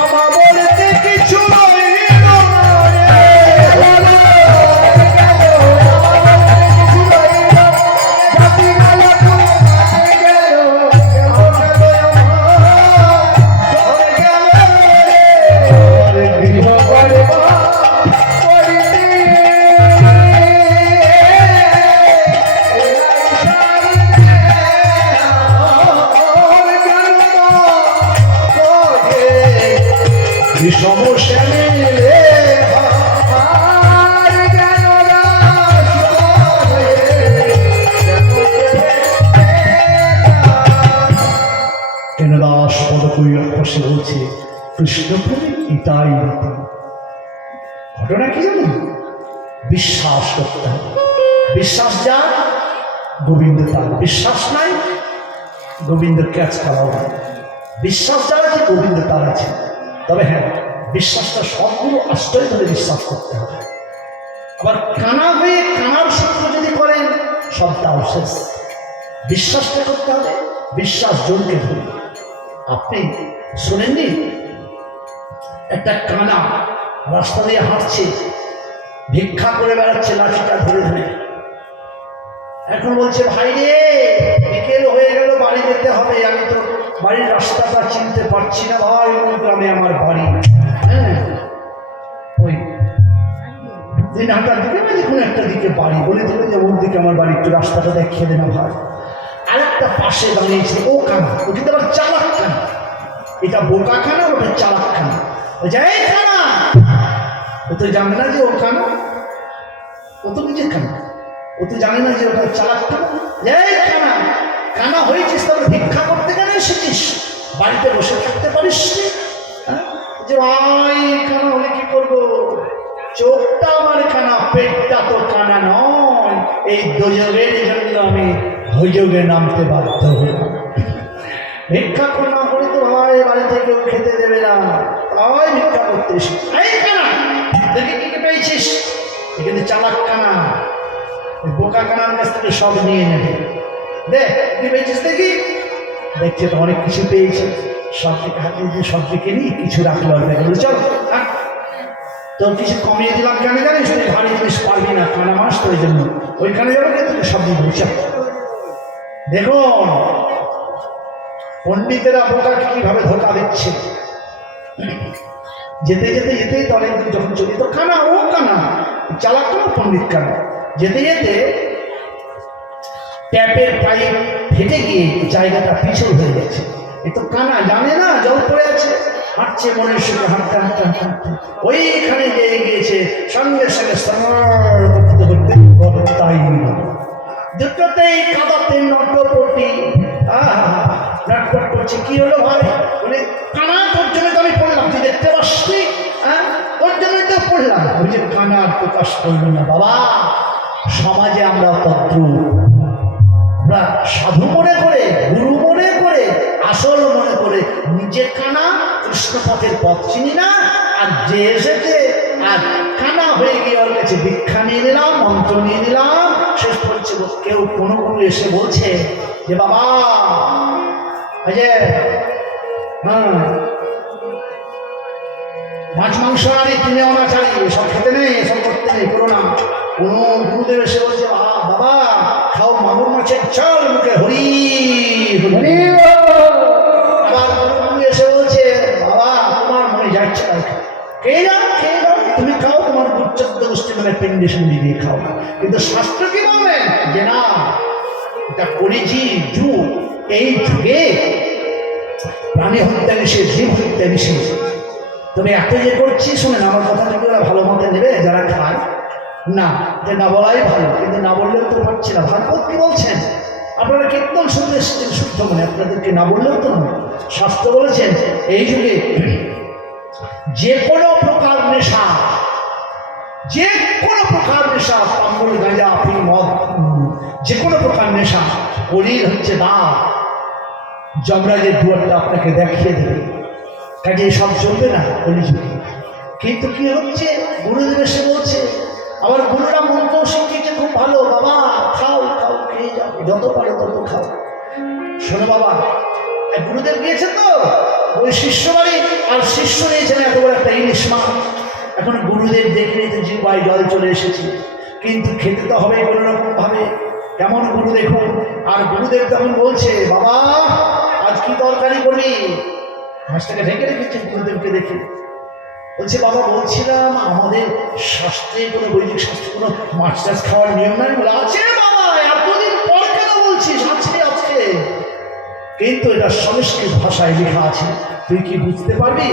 আমার বলতে কিছু রইল না রে। সমস্যা নেই কেন দাস পদকৈর বসে বলছে, কৃষ্ণ প্রেমে এটাই রীতি। ঘটনা কি জানো? বিশ্বাস করতে হবে। বিশ্বাস যা গোবিন্দ তার বিশ্বাস নাই, গোবিন্দ ক্যাচ করাও না। বিশ্বাস যার আছে গোবিন্দ তার আছে। তবে হ্যাঁ, বিশ্বাসটা সবগুলো আশ্রয় ধরে বিশ্বাস করতে হবে। আবার কানা হয়ে কানার সূত্র যদি করেন সবটাও শেষ। বিশ্বাসটা করতে হবে, বিশ্বাস জনকে ধরে। আপনি শোনেননি একটা কানা রাস্তা দিয়ে হাঁটছে, ভিক্ষা করে বেড়াচ্ছে লাঠিটা ধরে ধরে। এখন বলছে, ভাই রে বিকেল হয়ে গেল, বাড়ি যেতে হবে, আমি তো বাড়ির রাস্তাটা চিনতে পারছি না ভাই, কোন গ্রামে আমার বাড়ি। হ্যাঁ, ওই দিনহাটার দিকে মানে কোনো একটা দিকে বাড়ি বলে দেবে যে ওর দিকে আমার বাড়ি, একটু রাস্তাটা দেখিয়ে দেন ভাই। আরেকটা পাশে দাঁড়িয়েছে, ও কানা, ও কিন্তু আবার চালাক কানা। এটা বোকা খানা, ওটা চালাক খানা। ওই যে এই খানা, ও তো জানে না যে ও কানা, ও তো নিজের কানা, ও তো জানে না যে ওটা চালাক খানা। এই খানা, কানা হয়েছিস তবে ভিক্ষা করতে কেন এসেছিস? বাড়িতে বসে থাকতে পারিস নি? যে ভাই কানা হলে কি করবো, চোখটা আমার কানা, পেটটা তো কানা নয়। এই দুযোগের জন্য আমি হইযোগে নামতে বাধ্য হলাম। ভিক্ষা না করে তো ভাই বাড়িতে কেউ খেতে দেবে না, তাই ভিক্ষা করতে এসে। এই কানা দেখে কি পেয়েছিস? এখানে চালাক কানা, বোকা কানার কাছ থেকে সব নিয়ে নেবে। দেখ কি পেয়েছিস দেখি। দেখছে তো অনেক কিছু পেয়েছে, সব থেকে হাতে দিয়ে সব দিকে নিয়ে কিছু রাখলো। চল তোর কিছু কমিয়ে দিলাম, কেন জানিস? তুই ভারী জিনিস পারবি না, কানা মাস তো ওই জন্য ওইখানে যাবো, কিন্তু সব দিয়ে বলছে। দেখুন পণ্ডিতেরা বোকাকে কিভাবে ধোকা দিচ্ছে। যেতে যেতে যেতেই তো অনেকদিন যখন চলি তো কানা, ও কানা, চালাক কানা, পণ্ডিত কানা। যেতে যেতে ট্যাপের পাইপ ফেটে গিয়ে জায়গাটা পিছল হয়ে গেছে। এ তো কানা জানে না, জল পড়ে আছে, হাঁটছে মনের সুখে, হাঁটতে হাঁটতে হাঁটতে ওইখানে গিয়ে গিয়েছে, সঙ্গে সঙ্গে করতে করতে তাই দুটোতেই কাদাতে নটপটি নটপট করছে। কি হলো ভাই? বলে কানা তোর জন্য তো আমি পড়লাম, তুই দেখতে পাসনি? হ্যাঁ, তোর জন্যই তো পড়লাম। ওই যে কানা আর প্রকাশ করলো না। বাবা, সমাজে আমরা তদ্রূপ, আমরা সাধু মনে করে, গুরু মনে করে, আসল মনে করে নিজে কানা, কৃষ্ণপথের পথ চিনি না। আর যে এসেছে আর কানা হয়ে গিয়ে ওর কাছে ভিক্ষা নিয়ে নিলাম, মন্ত্র নিয়ে নিলাম। শেষ করছে কেউ কোনো কোনো এসে বলছে যে বাবা মাছ মাংস আনি, কিনে আনা চাই, এসব খেতে নেই, এসব করতে নেই, করো না। কোনো গুরুদেব এসে বলছে বাবা খাও মাগুর মাছের ঝোল, মুখে হরি হরি। আবার গুরু এসে বলছে বাবা তোমার মনে যাচ্ছে তাই খাও, খেয়ে যাও, খেয়ে যাও, তুমি খাও, তোমার উচ্চত্ব গোষ্ঠী মানে পেন্ডেশন দিয়ে খাও। কিন্তু শাস্ত্র কি বলবেন যে না, এটা করেছি যুগ, এই যুগে প্রাণী হত্যা নিষেধ, জীব হত্যা নিষেধ। তবে এত যে করছি, শোনেন আমার কথা যদি ওরা ভালো মতে নেবে যারা খায় না, যে না বলাই ভালো, কিন্তু না বললেও তো পারছি না। ভাগবত কি বলছেন? আপনারা কীর্তন শুনতে এসেছেন শুদ্ধ মনে, আপনাদেরকে না বললেও তো নয়। শাস্ত্র বলেছেন এই যুগে যে কোনো প্রকার নেশা, যে কোনো প্রকার নেশা, তাম্বুল গাঁজা আফিম মদ, যে কোনো প্রকার নেশা, শরীর হচ্ছে দ্বার, যমরাজের দুয়ারটা আপনাকে দেখিয়ে দেবে। কাজে সব চলবে না কলিযুগে। কিন্তু কি হচ্ছে, গুরুদেব এসে বলছে, আবার গুরুরা মন্ত্র শিখিয়েছে খুব ভালো, বাবা খাও খাও, খেয়ে যাও, যত পারো তত খাও। শোনো বাবা, গুরুদেব গিয়েছে তো ওই শিষ্য বাড়ি, আর শিষ্য নিয়েছেন এত বড় একটা ইলিশ মাছ। এখন গুরুদেব দেখলে তো জিহ্বায় জল চলে এসেছে, কিন্তু খেতে তো হবে কোনো রকম ভাবে। কেমন গুরু দেখুন, আর গুরুদেব তখন বলছে বাবা আজ কি তরকারি করবি? মাছটাকে ঢেকে রেখেছেন গুরুদেবকে দেখে। বলছে বাবা বলছিলাম আমাদের শাস্ত্রে কোনো বৈদিক শাস্ত্রে কোনো মাছ টাছ খাওয়ার নিয়ম নাই। বলে আছে বাবা, এতদিন পর কেন বলছিস? আছে আজকে, কিন্তু এটা সংস্কৃত ভাষায় লেখা আছে, তুই কি বুঝতে পারবি?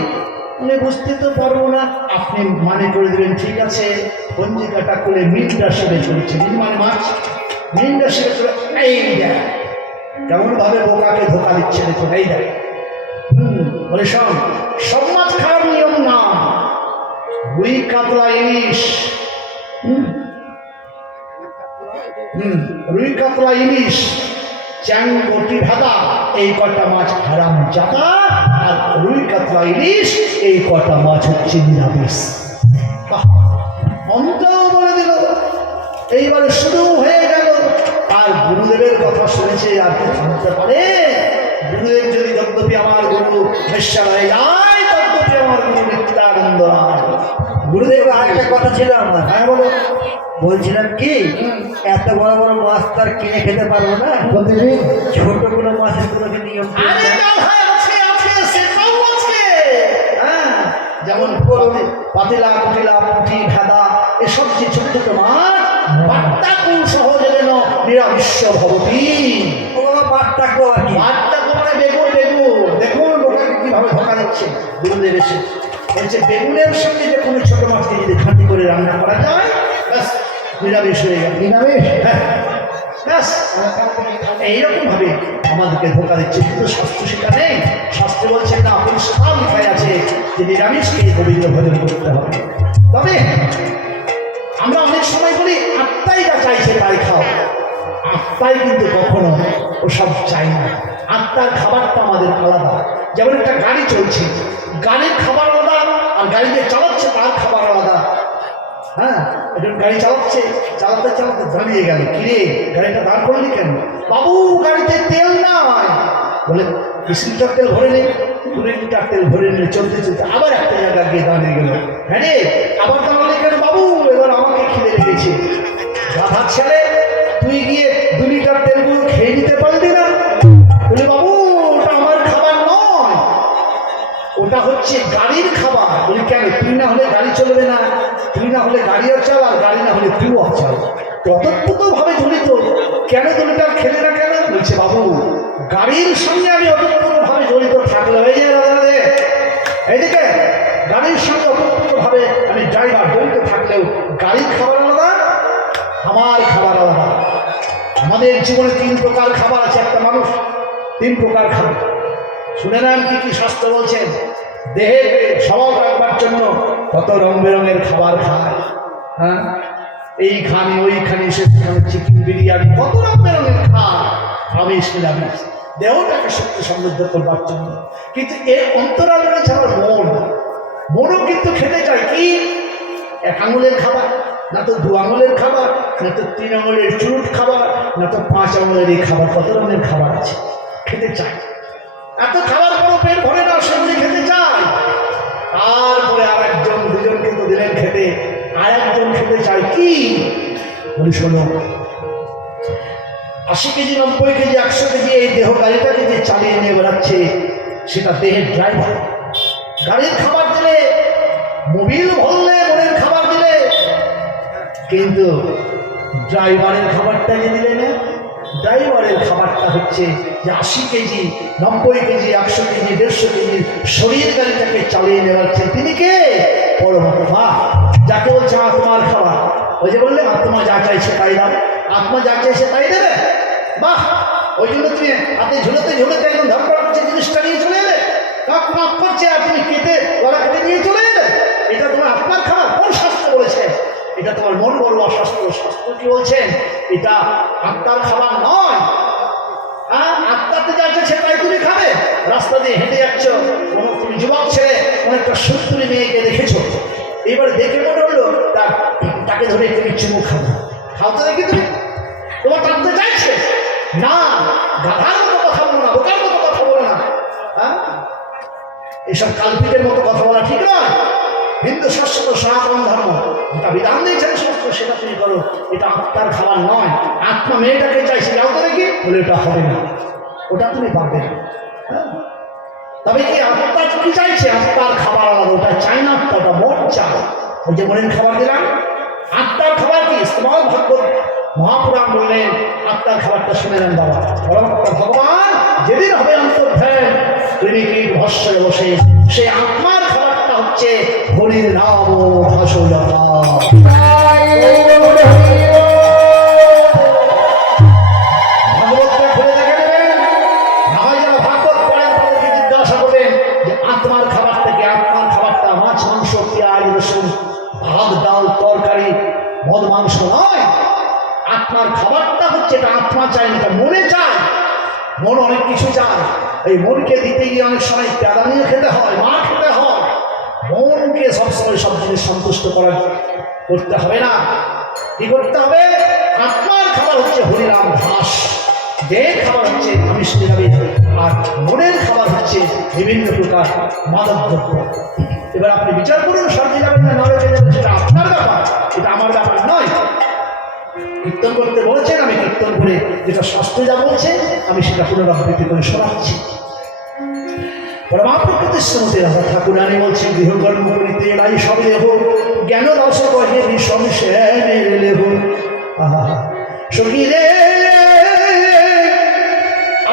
মানে বুঝতে তো পারবো না। আপনি মানে করে দেবেন, ঠিক আছে। পঞ্জিকাটা খুলে মিন রাশিতে চলছে, মিন মানে মাছ, মিন রাশিতে চলে। এই দেখ কেমন ভাবে বোকাকে ধোকা দিচ্ছে, দেখুন এই দেখ। বলে সব মাছ খাওয়ার নিয়ম না, রুই কাতলা ইলিশ রুই কাতলা ইলিশ চ্যাং বটি ভাদা এই কটা মাছ হারাম জাদা, আর রুই কাতলা ইলিশ এই কটা মাছ হচ্ছে নিরামিষ। অন্তও বলে দিল, এইবারে শুরু হয়ে গেল। আর গুরুদেবের কথা শুনেছে আর কি থামতে পারে? গুরুদেব যদি যদ্যপি আমার গুরু বেশ্যা হয়ে যায়, তদ্যপি আমার গুরু নিত্যানন্দ রায়। গুরুদেব আরেকটা কথা ছিল আমার। হ্যাঁ বলো। বলছিলাম কি, এত বড় বড় মাছ তো আর কিনে খেতে পারবো না, ছোট কোনো মাছের কোনো কি নিয়ম ছিল? আরে গাধা আছে, আছে, সেটাও আছে। হ্যাঁ, যেমন পাতিলা, কুটিলা, পুঁটি, ভেদা এসব যে ছোট ছোট মাছ, বাট্টাকুল সহজে যেন নিরামিষ ভবতি। ও বাট্টাকো আর কি? বাট্টাকু মানে বেগুন, বেগুন। দেখুন ওটাকে কিভাবে ধোকা দিচ্ছে গুরুদেব এসে বলছে, বেগুনের সঙ্গে যে কোনো ছোট মাছকে যদি খাঁটি করে রান্না করা যায়, ব্যাস নিরামিষ হয়ে গেল। নিরামিষ, হ্যাঁ ব্যাস। এইরকম ভাবে আমাদেরকে ধোকা দিচ্ছে, কিন্তু শাস্ত্র সেটা নেই। শাস্ত্রে বলছেন না, পরিষ্কার লেখায় আছে যে নিরামিষকে গোবিন্দ ভজন করতে হবে। তবে আমরা অনেক সময় বলি আত্মাই যা চাইছে তাই খাও, আত্মাই কিন্তু কখনো ওসব চাই না। আত্মার খাবারটা আমাদের আলাদা। যেমন একটা গাড়ি চলছে, গাড়ির খাবার আলাদা, আর গাড়ি যে চালাচ্ছে তার খাবার আলাদা। হ্যাঁ, একজন গাড়ি চালাচ্ছে, চালাতে চালাতে দাঁড়িয়ে গেল, কিরে গাড়িটা দাঁড় করলি কেন? বাবু গাড়িতে তেল নাই। বলে 20 লিটার তেল ভরে নেই, 20 লিটার তেল ভরে নিলে চলতে চলতে আবার একটা জায়গায় গিয়ে দাঁড়িয়ে গেল। হ্যাঁ রে, আবার দাঁড়ালে কেন বাবু? এবার আমাকে খিদে লেগেছে। গাধা ছেলে, তুই গিয়ে 2 লিটার তেলগুলো খেয়ে নিতে পারলি না? বলে বাবু ওটা আমার খাবার নয়, ওটা হচ্ছে গাড়ির খাবার। বলি কেন? তুই না হলে গাড়ি চলবে না, তুই না হলে গাড়িও চাল, আর গাড়ি না হলে তুইও চাল। ততপ্রতভাবে জড়িত, কেন তুমি তার খেলে না কেন? বলছে বাবু গাড়ির সঙ্গে আমি অতপ্রতভাবে জড়িত থাকলে হয়ে যায় দাদা। এইদিকে গাড়ির সঙ্গে অতপ্রতভাবে আমি ড্রাইভার জড়িত থাকলেও গাড়ির খাবার আলাদা, আমার খাবার আলাদা। আমাদের জীবনে 3 প্রকার খাবার আছে। একটা মানুষ 3 প্রকার খাবার। শুনে নেন কি কি শাস্ত্র বলছেন। দেহে সবল রাখবার জন্য কত রং বেরঙের খাবার খায়। হ্যাঁ, এইখানে ওইখানে সেখানে চিকেন বিরিয়ানি, কত রং বেরঙের খায় আমিষ নিরামিষ, দেহটাকে শক্তি সমৃদ্ধ করবার জন্য। কিন্তু এর অন্তরালে রয়েছে আমার মন। মনও কিন্তু খেতে চায় কি? 1 আঙুলের খাবার, না তো 2 আঙুলের খাবার, না তো 3 আঙুলের চুরুট খাবার, না তো 5 আঙুলের এই খাবার। কত রঙের খাবার আছে, খেতে চায়। এত খাবার কোনো পেট ভরে না, সেগুলি খেতে চায়। তারপরে আর একজন 2জনকে তো দিলেন খেতে, আর একজন খেতে চায় কি? বলি শোনো, 80 কেজি, 90 কেজি, 100 কেজি এই দেহ গাড়িটাকে যে চালিয়ে নিয়ে বেড়াচ্ছে, সেটা দেহের ড্রাইভার। গাড়ির খাবার দিলে, মোবিল ভরলে, মনের খাবার দিলে, কিন্তু ড্রাইভারের খাবারটাকে দিলে না। ড্রাইভারের খাবারটা হচ্ছে যে 80 কেজি, 90 কেজি, 100 কেজি, 150 কেজি শরীর গাড়িটাকে চালিয়ে নেওয়াচ্ছেন তিনি কে? পরমাত্মা, যাকে বলছে আত্মার খাবার। ওই যে বললেন আত্মা যা চাইছে তাই দাও, আত্মা যা চাইছে তাই দেবে। বাহ, ওই জন্য তুমি হাতে ঝুলোতে ঝুলোতে একদম ধর করছে জিনিসটা নিয়ে চলে এলে, কাক মাক করছে আর তুমি কেটে গলা কেটে নিয়ে চলে এলে। এটা তোমার আত্মার খাবার? কোন শাস্ত্র বলেছে? এটা তোমার মন বড় অশাস্ত্র। শাস্ত্র কি বলছেন? এটা আত্মার খাবার নয়। আত্মাতে যা চাইছে তাই তুমি খাবে। রাস্তা দিয়ে হেঁটে যাচ্ছ, তুমি যুবক ছেলে অনেকটা সুন্দরী মেয়েকে দেখেছো, এবার দেখে মনে হলো তাকে ধরে তুমি চুমু খাবো, খাও তো দেখি তুমি। তোমার টানতে চাইছে না, গাধার মতো কথা বলো না, বোকার মতো কথা বলো না। হ্যাঁ, এসব কাল্পিকের মতো কথা বলা ঠিক নয়। হিন্দু শাস্ত্র সনাতন ধর্ম যেটা বিধান দিয়েছেন শাস্ত্র, সেটা তুমি করো। এটা আত্মার খাবার নয়। আত্মা মেয়েটাকে চাইছে, যাও তো দেখি, বলে ওটা হবে না, ওটা তুমি পাবে না। হ্যাঁ, তবে কি আত্মা কি চাইছে? আত্মার খাবার আলাদা, ওটা চাই না, আত্মাটা মন চায়। ওই যে মনের খাবার দিলাম, আত্মার খাবার কি? ইস্তেমাল ভাগবত মহাপুরাণ বললেন আত্মার খাবারটা শুনে নেন বাবা। ভগবান যেদিন হবে অন্তর্ধান, তিনি কি ভস্যে বসে, সেই আত্মার খাবারটা হচ্ছে হরির নাম ও ভাষলতা। ভাগবতটা খুলে দেখে নেবেন, না হয় যারা ভাগবত পড়েন তাদেরকে জিজ্ঞাসা করবেন যে আত্মার খাবার থেকে, আত্মার খাবারটা মাছ, মাংস, পেঁয়াজ, রসুন, ভাত, ডাল, তরকারি, মদ, মাংস নয়। আত্মার খাবারটা হচ্ছে এটা আত্মা চায় না, এটা মনে চায়। মন অনেক কিছু চায়, এই মনকে দিতে গিয়ে অনেক সময় প্যাদা নিয়ে খেতে হয়, মা খেতে হয়। মনকে সবসময় সব জিনিস সন্তুষ্ট করতে হবে না। কি করতে হবে? আত্মার খাবার হচ্ছে হরিনাম ঘাস, দেহের খাবার হচ্ছে আমিষ নিরামিষ, আর মনের খাবার হচ্ছে বিভিন্ন প্রকার মাদক দ্রব্য। এবার আপনি বিচার করুন, স্বর্গে যাবেন না নরকে যাবেন, সেটা আপনার ব্যাপার, এটা আমার ব্যাপার নয়। কীর্তন করতে বলেছেন, আমি কীর্তন করে যেটা শাস্ত্রে যা বলছে আমি সেটা পুনরাবৃত্তি করে শোনাচ্ছি। পরমাপ্রকৃতির শ্রমতে রাধা ঠাকুরানী বলছেন, গৃহকর্ম করিতে এলাই সব লেহ, জ্ঞান রস কহে বিষম শ্যামের লেহ। আহা সখী রে,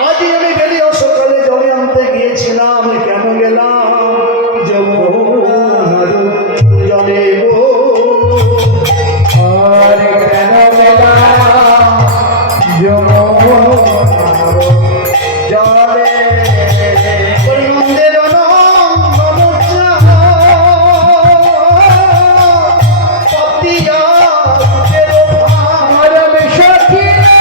আজ আমি বেরিয়ে সকালে জলে আনতে গিয়েছিলাম, কেন গেলাম যমুনার জলে গো, আর কেন গেলাম যমুনার জলে। নন্দের নন্দন পাতিয়া আর আমি সখী রে,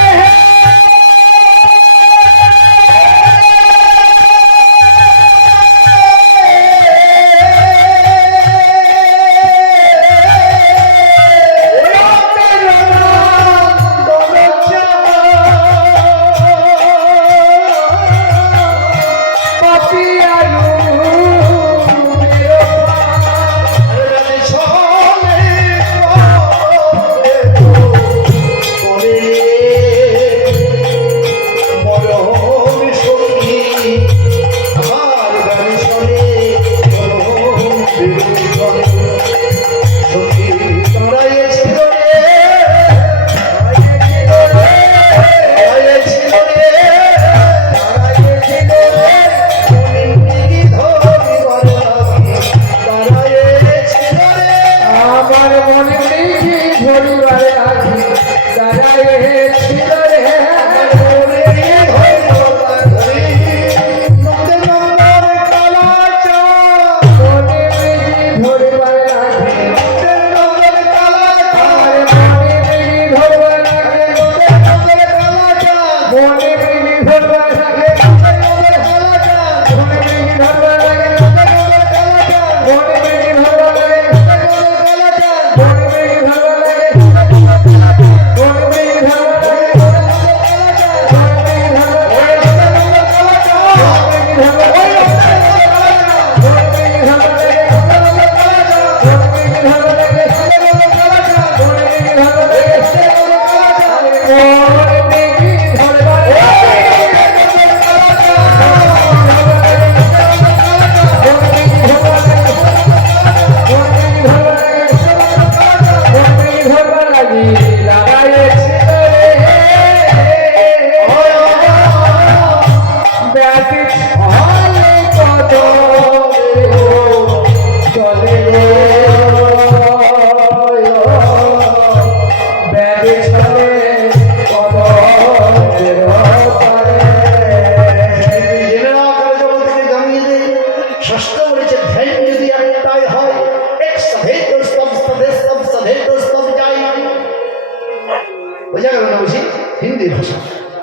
हिंदी भाषा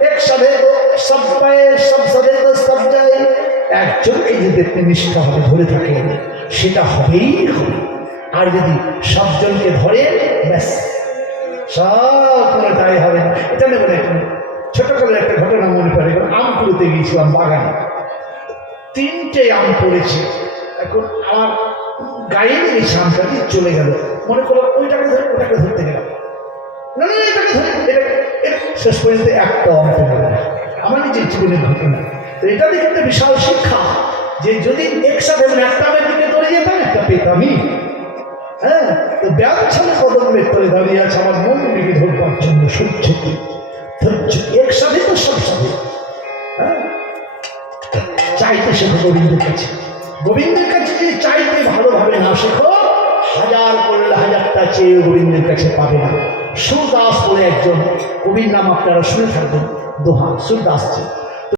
एक सदे तो सब पाए सब सदे तो सब जाए একজনকে যদি আপনি নিষ্ঠাভাবে ধরে থাকেন সেটা হবেই হবে। আর যদি সবজনকে ধরে ব্যাস সব কোনোটাই হবে না। এটা নেব না, একটু ছোট করে একটা ঘটনা মনে পড়ে। আম কুড়োতে গিয়েছিলাম বাগানে, 3টে আম পড়েছে। এখন আমার গায়ে লেগেছে, আমটা দিয়ে চলে গেল। মনে করলাম ওইটাকে ধরে ওটাকে ধরতে গেলাম, না না এটাকে ধরে এটা শেষ পর্যন্ত একটা আম পেল না। আমার নিজের জীবনের ঘটনা। তো এটা দেখে একটা বিশাল শিক্ষা যে যদি একসাথে একটা দিকে ধরে যেতাম একটা পেতামই। হ্যাঁ, তো ব্যাংছানে কদমের তলে দাঁড়িয়ে আছে আমার মন দিকে ধরবার জন্য সহ্য ধৈর্য একসাথে তো সব সাথে। হ্যাঁ, চাইতে শেখো গোবিন্দের কাছে। গোবিন্দের কাছে যদি চাইতে ভালোভাবে না শেখো, হাজার করলে হাজারটা চেয়ে গোবিন্দের কাছে পাবে না। সুরদাস বলে একজন কবির নাম আপনারা শুনে থাকবেন, দোহা সুরদাসজি।